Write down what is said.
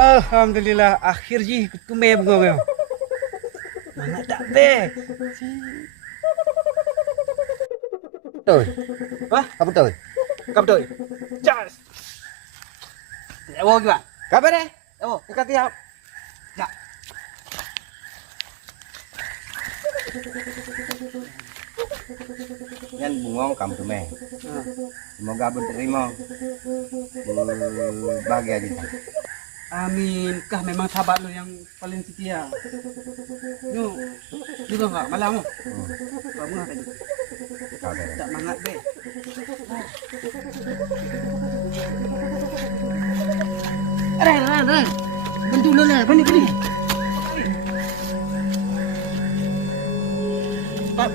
Alhamdulillah akhirnya ketemu gue. Mana tak be? Tuh, Wah, kamu tuh. kamu tuh. Jas. Ewo gimana? Kabar deh? Ewo. Ikat tiap. Ya. Yan bungong kamu tuh meh. Semoga berterima. Bahagia kita. Amin. Kah memang sahabat lo yang paling setia. Yo, juga nggak malah mo. Kamu nggak tadi? Kabar. Tak mangat be. Ren. Bantu lo lah. Bani. Pak,